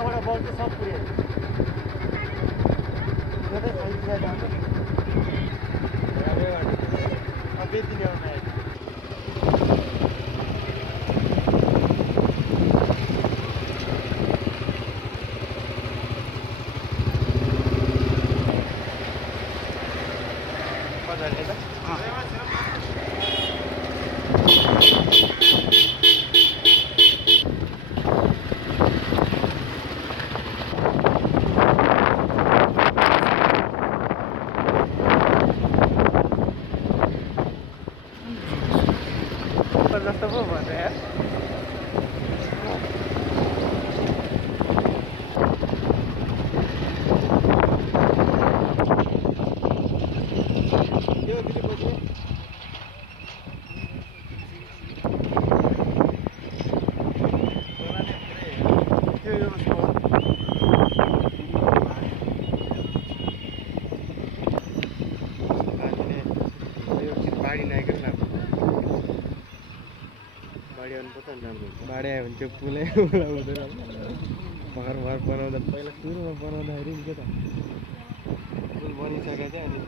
यहाँबाट बल चाहिँ सब पुऱ्यायो कतै खाइदिन्छ जान्छ अब बेच्दिने हो नयाँ जस्तो पो भन्छ यार बाढी नआइकन राम्रो बाढी आउनु पर्छ नि राम्रो बाढी आयो भने त्यो पुलै हुँदैन भर्खर बनाउँदा पहिला सुरुमा बनाउँदाखेरि के त पुल बनिसकेको थियो अनि